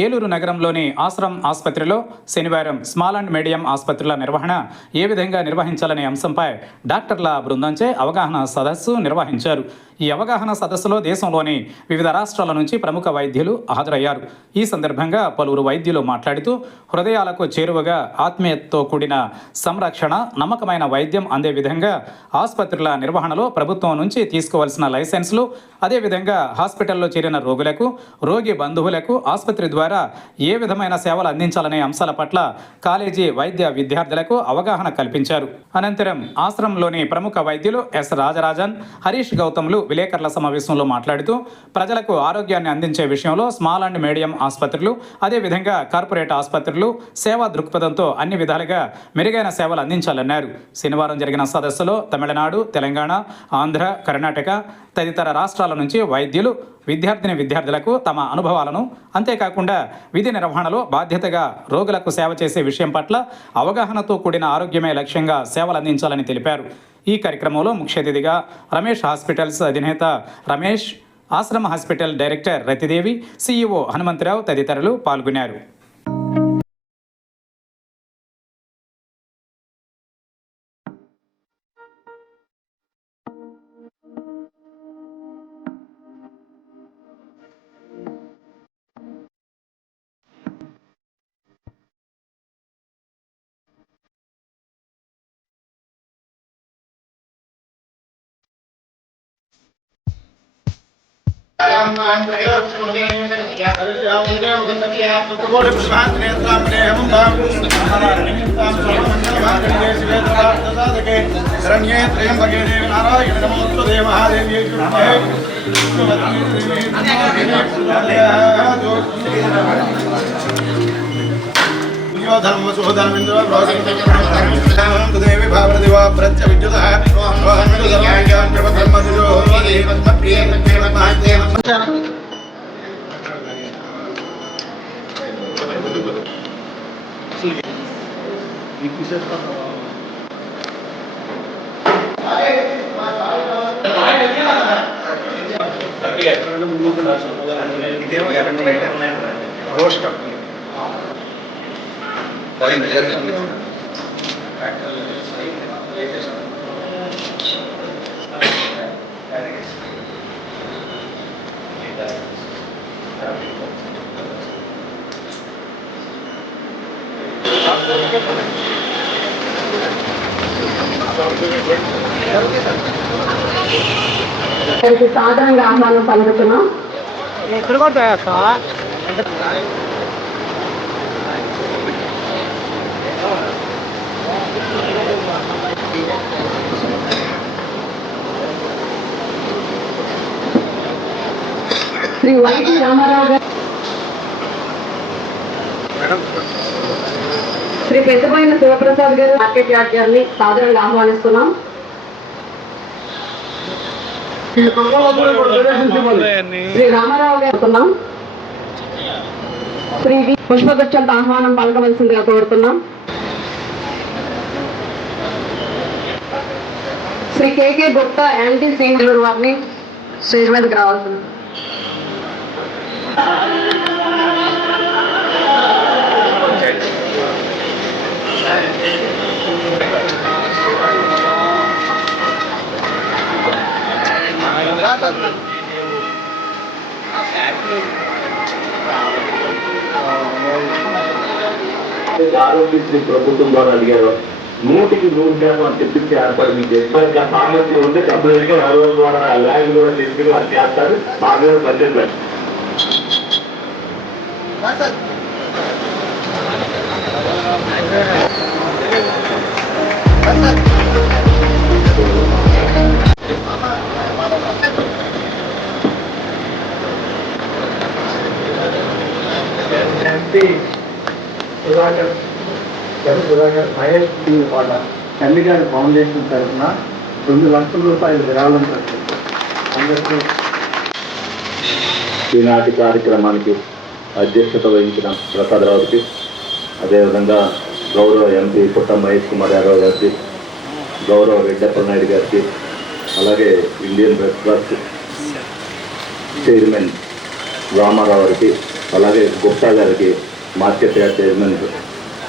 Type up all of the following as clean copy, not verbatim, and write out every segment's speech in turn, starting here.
ఏలూరు నగరంలోని ఆశ్రమ్ ఆసుపత్రిలో శనివారం స్మాల్ అండ్ మీడియం ఆసుపత్రుల నిర్వహణ ఏ విధంగా నిర్వహించాలనే అంశంపై డాక్టర్ల బృందంచే అవగాహన సదస్సు నిర్వహించారు. ఈ అవగాహన సదస్సులో దేశంలోని వివిధ రాష్ట్రాల నుంచి ప్రముఖ వైద్యులు హాజరయ్యారు. ఈ సందర్భంగా పలువురు వైద్యులు మాట్లాడుతూ హృదయాలకు చేరువగా ఆత్మీయతతో కూడిన సంరక్షణ, నమ్మకమైన వైద్యం అందే విధంగా ఆసుపత్రుల నిర్వహణలో ప్రభుత్వం నుంచి తీసుకోవాల్సిన లైసెన్సులు, అదేవిధంగా హాస్పిటల్లో చేరిన రోగులకు, రోగి బంధువులకు ఆసుపత్రి ద్వారా ఏ విధమైన సేవలు అందించాలనే అంశాల పట్ల కాలేజీ వైద్య విద్యార్థులకు అవగాహన కల్పించారు. అనంతరం ఆశ్రమంలోని ప్రముఖ వైద్యులు ఎస్ రాజరాజన్, హరీష్ గౌతమ్లు విలేకరుల సమావేశంలో మాట్లాడుతూ ప్రజలకు ఆరోగ్యాన్ని అందించే విషయంలో స్మాల్ అండ్ మీడియం ఆసుపత్రులు, అదేవిధంగా కార్పొరేట్ ఆసుపత్రులు సేవా దృక్పథంతో అన్ని విధాలుగా మెరుగైన సేవలు అందించాలన్నారు. శనివారం జరిగిన సదస్సులో తమిళనాడు, తెలంగాణ, ఆంధ్ర, కర్ణాటక తదితర రాష్ట్రాల నుంచి వైద్యులు విద్యార్థులకు తమ అనుభవాలను, అంతేకాకుండా విధి నిర్వహణలో బాధ్యతగా రోగులకు సేవ చేసే విషయం పట్ల అవగాహనతో కూడిన ఆరోగ్యమే లక్ష్యంగా సేవలు అందించాలని తెలిపారు. ఈ కార్యక్రమంలో ముఖ్య అతిథిగా రమేష్ హాస్పిటల్స్ అధినేత Ramesh, Ashram hospital director Ratidevi, CEO Hanumantha Rao తదితరులు పాల్గొన్నారు. సాధారణంగా ఆహ్వానం పలుకుతున్నాం. శ్రీ వైటి రామారావు గారు, శ్రీ పెద్దపోయిన శివప్రసాద్ గారు మార్కెట్ యార్డ్ గారిని సాధారణంగా ఆహ్వానిస్తున్నాం. శ్రీ రామారావు గారు శ్రీ పుష్పగుచ్చంతో ఆహ్వానం పలకవలసిందిగా కోరుతున్నాం. శ్రీ కేకే గుప్తా యాంటీ సీనియర్ వారిని స్టేజ్ మీదకి రావాల్సింది. ఆరోగ్యశ్రీ ప్రభుత్వం ద్వారా అడిగారు 100% తెప్పించి ఏర్పాటు చేసి సామర్థ్యం ఉంటే కంపల్సరీగా నలుగురు ద్వారా ల్యాబ్ కూడా తీసుకుని వాళ్ళు చేస్తారు. బాగా బడ్జెట్ తల్లిగారి ఫౌండేషన్ తరఫున 2 లక్షల రూపాయలు విరాళం ప్రకటించారు. అందరికీ ఈనాటి కార్యక్రమానికి అధ్యక్షత వహించిన ప్రసాదరావుకి, అదేవిధంగా గౌరవ ఎంపీ పుట్ట మహేష్ కుమార్ యాదవ్ గారికి, గౌరవ రెడ్డప్ప నాయుడు గారికి, అలాగే Indian red cross chairman Ramarao గారికి, అలాగే గుప్తా గారికి, మార్కెట్ యార్డ్ చైర్మన్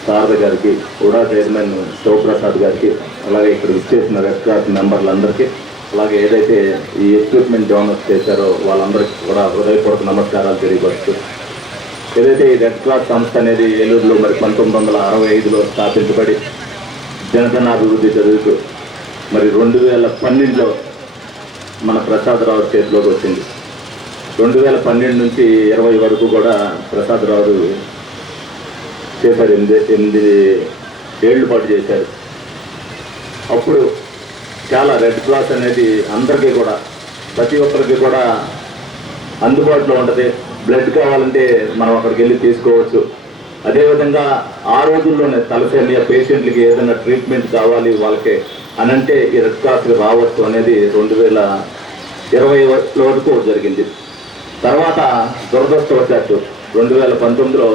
శారద గారికి, కూడా చైర్మన్ శివప్రసాద్ గారికి, అలాగే ఇక్కడ విచ్చేసిన రెడ్ క్రాస్ మెంబర్లందరికీ, అలాగే ఏదైతే ఈ ఎక్విప్మెంట్ డోనర్స్ చేశారో వాళ్ళందరికీ కూడా హృదయపూర్వక నమస్కారాలు తెలియపరుస్తూ, ఏదైతే ఈ రెడ్ క్రాస్ సంస్థ అనేది ఏలూరులో మరి 1965లో స్థాపించబడి జనజనాభివృద్ధి జరుగుతూ మరి 2012లో మన ప్రసాదరావు చేతిలోకి వచ్చింది. 2012 నుంచి 20 వరకు కూడా ప్రసాదరావు చేశారు. 8 ఏళ్ల పాటు చేశారు. అప్పుడు చాలా రెడ్ క్రాస్ అనేది అందరికీ కూడా, ప్రతి ఒక్కరికి కూడా అందుబాటులో ఉంటుంది. బ్లడ్ కావాలంటే మనం అక్కడికి వెళ్ళి తీసుకోవచ్చు. అదేవిధంగా ఆ రోజుల్లోనే తలసేమియా పేషెంట్లకి ఏదైనా ట్రీట్మెంట్ కావాలి వాళ్ళకి అనంటే ఈ రెడ్ క్రాస్కి రావచ్చు అనేది 2020 వరకు జరిగింది. తర్వాత దురదృష్టవశాత్తు 2019లో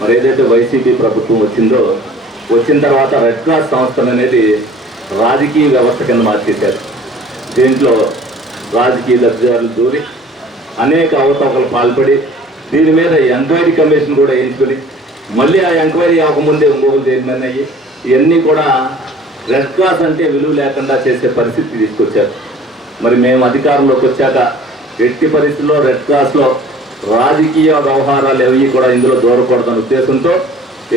మరి ఏదైతే వైసీపీ ప్రభుత్వం వచ్చిన తర్వాత రెడ్ క్రాస్ సంస్థ అనేది రాజకీయ వ్యవస్థ కింద మార్చేశారు. దీంట్లో రాజకీయ లబ్ధిదారులు దూరి అనేక అవతవకలు పాల్పడి దీని మీద ఎంక్వైరీ కమిషన్ కూడా వేయించుకొని మళ్ళీ ఆ ఎంక్వైరీ అవ్వకముందే ఒంగోలు చైర్మన్ అయ్యి ఇవన్నీ కూడా రెడ్ క్రాస్ అంటే విలువ లేకుండా చేసే పరిస్థితి తీసుకొచ్చారు. మరి మేము అధికారంలోకి వచ్చాక ఎట్టి పరిస్థితుల్లో రెడ్ క్రాస్లో రాజకీయ వ్యవహారాలు ఏవి కూడా ఇందులో దూరకూడదన్న ఉద్దేశంతో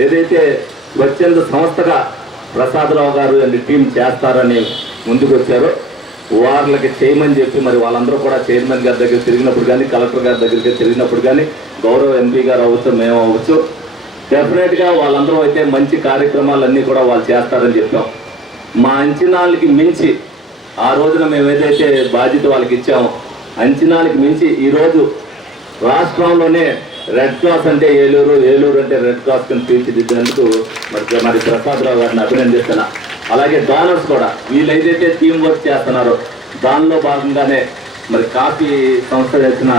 ఏదైతే స్వచ్ఛంద సంస్థగా ప్రసాదరావు గారు అండ్ టీం చేస్తారని ముందుకు వచ్చారో వాళ్ళకి చేయమని చెప్పి మరి వాళ్ళందరూ కూడా చైర్మన్ గారి దగ్గర తిరిగినప్పుడు కానీ, కలెక్టర్ గారి దగ్గరికి తిరిగినప్పుడు కానీ, గౌరవ ఎంపీ గారు అవ్వచ్చు, మేము అవ్వచ్చు, డెఫినెట్గా వాళ్ళందరూ అయితే మంచి కార్యక్రమాలన్నీ కూడా వాళ్ళు చేస్తారని చెప్పాం. మా అంచనాలకి మించి ఆ రోజున మేము ఏదైతే బాధ్యత వాళ్ళకి ఇచ్చామో అంచనాలకి మించి ఈరోజు రాష్ట్రంలోనే రెడ్ క్రాస్ అంటే ఏలూరు అంటే రెడ్ క్రాస్ కింద తీర్చిదిద్దినందుకు మరి ప్రసాదరావు గారిని అభినందిస్తున్నా. అలాగే డోనర్స్ కూడా వీళ్ళైతే టీం వర్క్ చేస్తున్నారో దానిలో భాగంగానే మరి కాఫీ సంస్థ చేసిన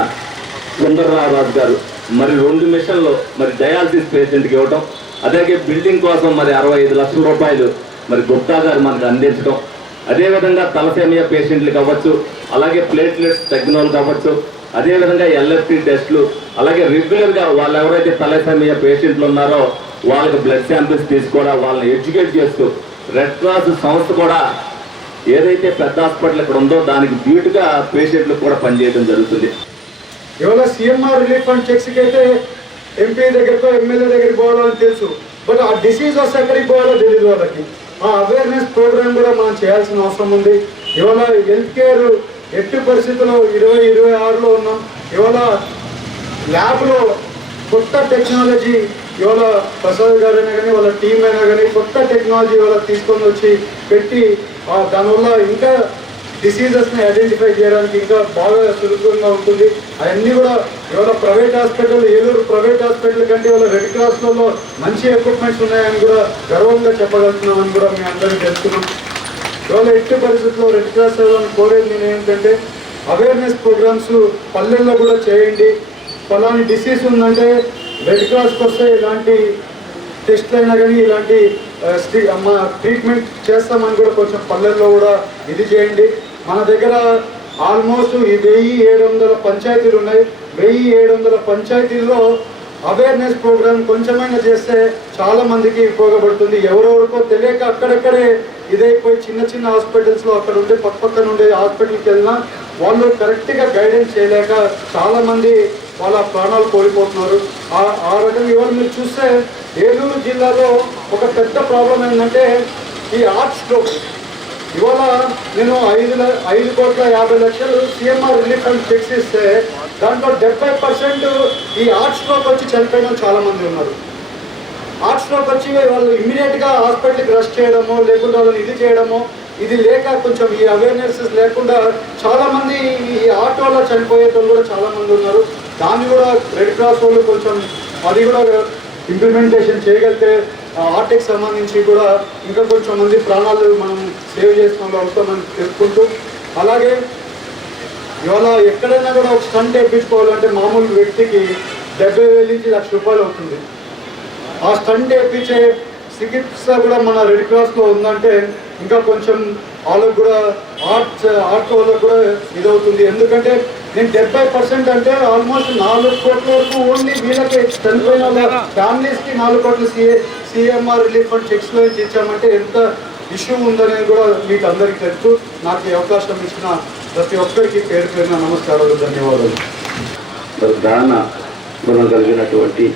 సుందరరావు గారు మరి 2 మిషన్లు మరి డయాలసిస్ పేషెంట్కి ఇవ్వటం, అలాగే బిల్డింగ్ కోసం మరి 65 లక్షల రూపాయలు మరి గుప్తా గారు మనకు అందించడం, అదేవిధంగా తలసేమియా పేషెంట్లకు అవ్వచ్చు, అలాగే ప్లేట్లెట్స్ తగ్గిన వాళ్ళకి అవ్వచ్చు, అదేవిధంగా ఎల్ఎఫ్టీ టెస్టులు, అలాగే రెగ్యులర్గా వాళ్ళు ఎవరైతే తలసేమియా పేషెంట్లు ఉన్నారో వాళ్ళకి బ్లడ్ శాంపిల్స్ తీసుకోవడం, వాళ్ళని ఎడ్యుకేట్ చేస్తూ రెడ్ క్రాస్ సంస్థ కూడా ఏదైతే పెద్ద హాస్పిటల్ ఇక్కడ ఉందో దానికి డ్యూటీగా పేషెంట్లకు కూడా పనిచేయడం జరుగుతుంది. ఇవాళ సీఎంఆర్ రిలీఫ్ ఫండ్ చెక్స్కి అయితే ఎంపీ దగ్గరకో ఎమ్మెల్యే దగ్గరికి పోవాలని తెలుసు, బట్ ఆ డిసీజ్ వస్తే ఎక్కడికి పోవాలో తెలియదు వాళ్ళకి. ఆ అవేర్నెస్ ప్రోగ్రామ్ కూడా మనం చేయాల్సిన అవసరం ఉంది. ఇవాళ హెల్త్ కేర్ ఎట్టి పరిస్థితుల్లో 2026లో ఉన్నాం. ఇవాళ ల్యాబ్లో కొత్త టెక్నాలజీ ఇవాళ ప్రసాద్ గారైనా కానీ వాళ్ళ టీం అయినా కానీ కొత్త టెక్నాలజీ ఇవాళ తీసుకొని వచ్చి పెట్టి దానివల్ల ఇంకా డిసీజెస్ని ఐడెంటిఫై చేయడానికి ఇంకా బాగా సులభంగా ఉంటుంది. అవన్నీ కూడా ఇవాళ private hospital, Eluru private hospital కంటే ఇవాళ రెడ్ క్రాస్లలో మంచి ఎక్విప్మెంట్స్ ఉన్నాయని కూడా గర్వంగా చెప్పగలుగుతున్నామని కూడా మేము అందరికీ తెలుసుకున్నాం. ఇవాళ ఎట్టి పరిస్థితుల్లో రెడ్ క్రాస్ వాళ్ళని కోరేది నేను ఏంటంటే అవేర్నెస్ ప్రోగ్రామ్స్ పల్లెల్లో కూడా చేయండి. ఫలాని డిసీజ్ ఉందంటే రెడ్ క్రాస్కి వస్తే ఇలాంటి టెస్ట్లు అయినా కానీ ఇలాంటి ట్రీట్మెంట్ చేస్తామని కూడా కొంచెం పల్లెల్లో కూడా ఇది చేయండి. మన దగ్గర ఆల్మోస్ట్ 1700 పంచాయతీలు ఉన్నాయి. 1700 పంచాయతీల్లో అవేర్నెస్ ప్రోగ్రామ్ కొంచెమైనా చేస్తే చాలా మందికి ఉపయోగపడుతుంది. ఎవరెవరికో తెలియక అక్కడక్కడే ఇదైపోయి చిన్న చిన్న హాస్పిటల్స్లో అక్కడ ఉండే పక్కన ఉండే హాస్పిటల్కి వెళ్ళినా వాళ్ళు కరెక్ట్గా గైడెన్స్ చేయలేక చాలామంది వాళ్ళ ప్రాణాలు కోల్పోతున్నారు. ఆ రకంగా ఇవాళ మీరు చూస్తే ఏలూరు జిల్లాలో ఒక పెద్ద ప్రాబ్లం ఏంటంటే ఈ హార్ట్ స్ట్రోక్. ఇవాళ నేను 5,50,00,000 సీఎంఆర్ రిలీఫ్ ఫండ్ చెక్స్ ఇస్తే దాంట్లో 70% ఈ హార్ట్ స్ట్రోక్ వచ్చి చనిపోయిన చాలామంది ఉన్నారు. హార్ట్ స్ట్రోక్ వచ్చి వాళ్ళు ఇమ్మీడియట్గా హాస్పిటల్కి రష్ చేయడమో లేకుంటే వాళ్ళని ఇది చేయడమో ఇది లేక కొంచెం ఈ అవేర్నెస్ లేకుండా చాలామంది ఈ హార్ట్ వల్ల చనిపోయేటోళ్ళు కూడా చాలామంది ఉన్నారు. దాన్ని కూడా రెడ్ క్రాస్ వాళ్ళు కొంచెం అది కూడా ఇంప్లిమెంటేషన్ చేయగలిగితే హార్ట్కి సంబంధించి కూడా ఇంకా కొంచెం మంది ప్రాణాలు మనం సేవ్ చేసుకుని అవుతామని తెలుసుకుంటూ, అలాగే ఇవాళ ఎక్కడైనా కూడా ఒక స్టంట్ వేయించుకోవాలంటే మామూలు వ్యక్తికి 70,000 నుంచి ₹1,00,000 అవుతుంది. ఆ స్టంట్ వేయించే చికిత్స కూడా మన రెడ్ క్రాస్లో ఉందంటే ఇంకా కొంచెం వాళ్ళకు కూడా హార్ట్ వాళ్ళకు కూడా ఇదవుతుంది. ఎందుకంటే నేను 70% అంటే ఆల్మోస్ట్ 4 కోట్ల వరకు ఓన్లీ వీళ్ళకి చనిపోయిన వాళ్ళ ఫ్యామిలీస్కి 4 కోట్ల సిఎంఆర్ రిలీఫ్ ఫండ్ చెక్స్లో ఇచ్చామంటే ఎంత ఇష్యూ ఉందనేది కూడా మీకు అందరికీ తెలుసు. నాకు ఈ అవకాశం ఇచ్చిన ప్రతి ఒక్కరికి పేరు పేరున నమస్కారాలు, ధన్యవాదాలు. దాన గుణం కలిగినటువంటి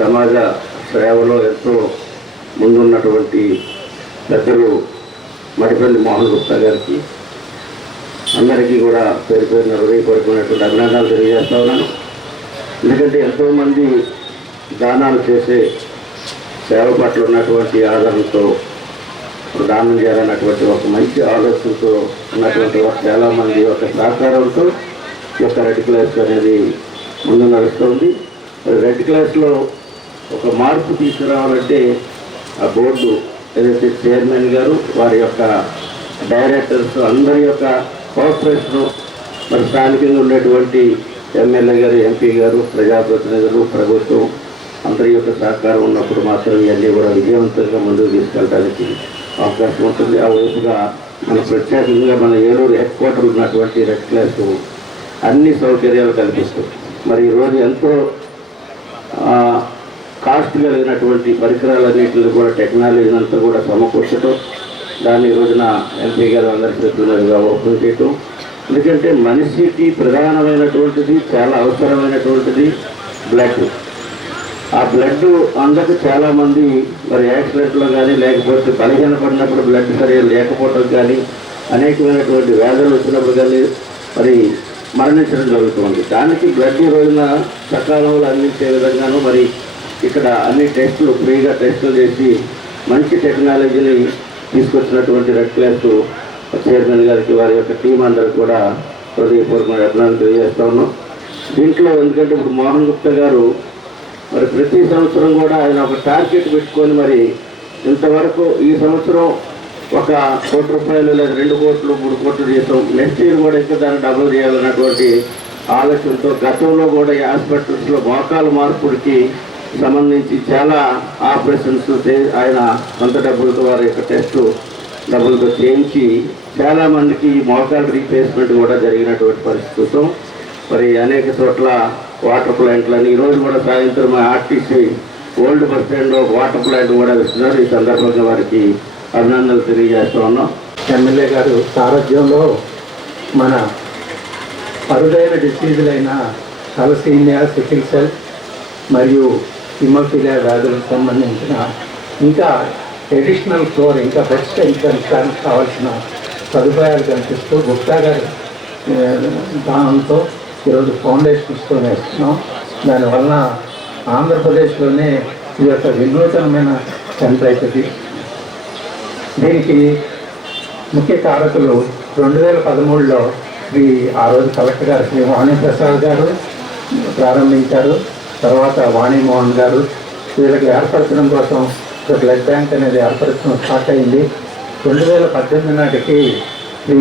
సమాజ సేవలో ఎంతో ముందున్నటువంటి పెద్దలు మడిపల్లి మోహన్ గుప్తా గారికి అందరికీ కూడా పేరు పేరున హృదయపూర్వకమైనటువంటి అభినందనలు తెలియజేస్తా ఉన్నాను. ఎందుకంటే ఎంతోమంది దానాలు చేసే సేవ పట్ల ఉన్నటువంటి ఆదరణతో దానం చేయాలన్నటువంటి ఒక మంచి ఆలోచనతో ఉన్నటువంటి చాలామంది ఒక సహకారంతో ఈ యొక్క రెడ్ క్లాస్ అనేది ముందు నడుస్తుంది. రెడ్ క్లాస్లో ఒక మార్పు తీసుకురావాలంటే ఆ బోర్డు ఏదైతే చైర్మన్ గారు, వారి యొక్క డైరెక్టర్స్ అందరి యొక్క కోఆపరేషను, మరి స్థానికంగా ఉండేటువంటి ఎమ్మెల్యే గారు, ఎంపీ గారు, ప్రజాప్రతినిధులు, ప్రభుత్వం అందరి యొక్క సహకారం ఉన్నప్పుడు మాత్రం ఇవన్నీ కూడా విజయవంతంగా ముందుకు తీసుకెళ్ళడానికి అవకాశం ఉంటుంది. ఆ వైపుగా మన ప్రత్యేకంగా మన ఏలూరు హెడ్ క్వార్టర్ ఉన్నటువంటి రెడ్ క్లాస్ అన్ని సౌకర్యాలు కల్పిస్తుంది. మరి ఈరోజు ఎంతో కాస్ట్ కలిగినటువంటి పరికరాలన్నింటినీ కూడా టెక్నాలజీ అంతా కూడా సమకూర్చడం, దాన్ని ఈ రోజున ఎంపీ గారు అందరికీ చెప్తున్నట్టుగా ఓపెన్ చేయటం. ఎందుకంటే మనిషికి ప్రధానమైనటువంటిది, చాలా అవసరమైనటువంటిది బ్లడ్. ఆ బ్లడ్ అందరికి చాలామంది మరి యాక్సిడెంట్లో కానీ లేకపోతే బలహీనపడినప్పుడు బ్లడ్ సరిగా లేకపోవడం కానీ అనేకమైనటువంటి వ్యాధులు వచ్చినప్పుడు కానీ మరి మరణించడం జరుగుతుంది. దానికి బ్లడ్ ఈ రోజున సకాలంలో అందించే విధంగాను మరి ఇక్కడ అన్ని టెస్టులు ఫ్రీగా టెస్టులు చేసి మంచి టెక్నాలజీని తీసుకొచ్చినటువంటి రెడ్ క్లాస్ చైర్మన్ గారికి, వారి యొక్క టీం అందరికి కూడా హృదయపూర్వకమైన అభినందనలు తెలియజేస్తా ఉన్నాం. దీంట్లో ఎందుకంటే ఇప్పుడు మోహన్ గుప్తా గారు మరి ప్రతి సంవత్సరం కూడా ఆయన ఒక టార్గెట్ పెట్టుకొని మరి ఇంతవరకు ఈ సంవత్సరం 1 కోటి రూపాయలు లేదా 2 కోట్లు 3 కోట్లు చేసాం. నెక్స్ట్ ఇయర్ కూడా ఇంకా దాన్ని డబుల్ చేయాలన్నటువంటి ఆలోచనతో గతంలో కూడా ఈ హాస్పిటల్స్లో మోకాలు మార్పుడికి సంబంధించి చాలా ఆపరేషన్స్ ఆయన సొంత డబ్బులతో వారి యొక్క టెస్టు డబ్బులతో చేయించి చాలామందికి మోకాలు రీప్లేస్మెంట్ కూడా జరిగినటువంటి పరిస్థితులతో మరి అనేక చోట్ల వాటర్ ప్లాంట్లని ఈరోజు కూడా సాయంత్రం ఆర్టీసీ ఓల్డ్ బస్ స్టాండ్లో వాటర్ ప్లాంట్ కూడా ఇస్తున్నారు. ఈ సందర్భంగా వారికి అభినందనలు తెలియజేస్తూ ఉన్నాం. ఎమ్మెల్యే గారు సారథ్యంలో మన అరుదైన డిసీజులైన తలసీమియా, సికిల్ సెల్ మరియు హిమోఫిలియా వ్యాధులకు సంబంధించిన ఇంకా ఎడిషనల్ ఫ్లోర్ ఇంకా బెస్ట్ పెంచడానికి కావాల్సిన సదుపాయాలు కల్పిస్తూ గుప్తా గారి దానంతో ఈరోజు ఫౌండేషన్స్తో వేస్తున్నాం. దానివల్ల ఆంధ్రప్రదేశ్లోనే ఈ యొక్క వినూతనమైన సెంటర్ అవుతుంది. దీనికి ముఖ్య కారకులు 2013లో ఆ రోజు కలెక్టర్ గారు శ్రీ వాణిప్రసాద్ గారు ప్రారంభించారు. తర్వాత వాణిమోహన్ గారు వీళ్ళకి ఏర్పరచడం కోసం ఒక బ్లడ్ బ్యాంక్ అనేది ఏర్పరచడం స్టార్ట్ అయింది. 2018 నాటికి శ్రీ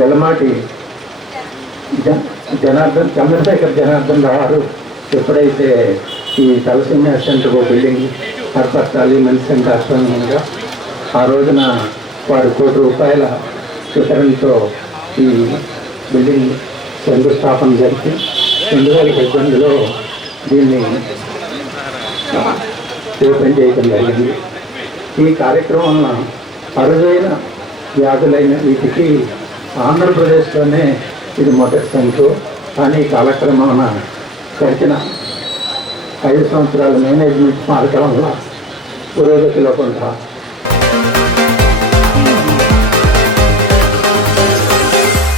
వెలమాటి చంద్రశేఖర్ జనార్దన్ గారు ఎప్పుడైతే ఈ తలసీమియా సెంటర్ బిల్డింగ్ ఏర్పరచాలి మెడిసిన్ రాష్ట్రంగా ఆ రోజున వారు 1 కోటి రూపాయల వితరణతో ఈ బిల్డింగ్ శంకుస్థాపన జరిపి 2018లో దీన్ని ఓపెన్ చేయడం జరిగింది. ఈ కార్యక్రమం అరుదైన వ్యాధులైన వీటికి ఆంధ్రప్రదేశ్లోనే ఇది మొదటి సంఖ్య. కానీ కాలక్రమాన గడిచిన 5 సంవత్సరాల మేనేజ్మెంట్ మార్గం వల్ల పురోగతిలో కొంత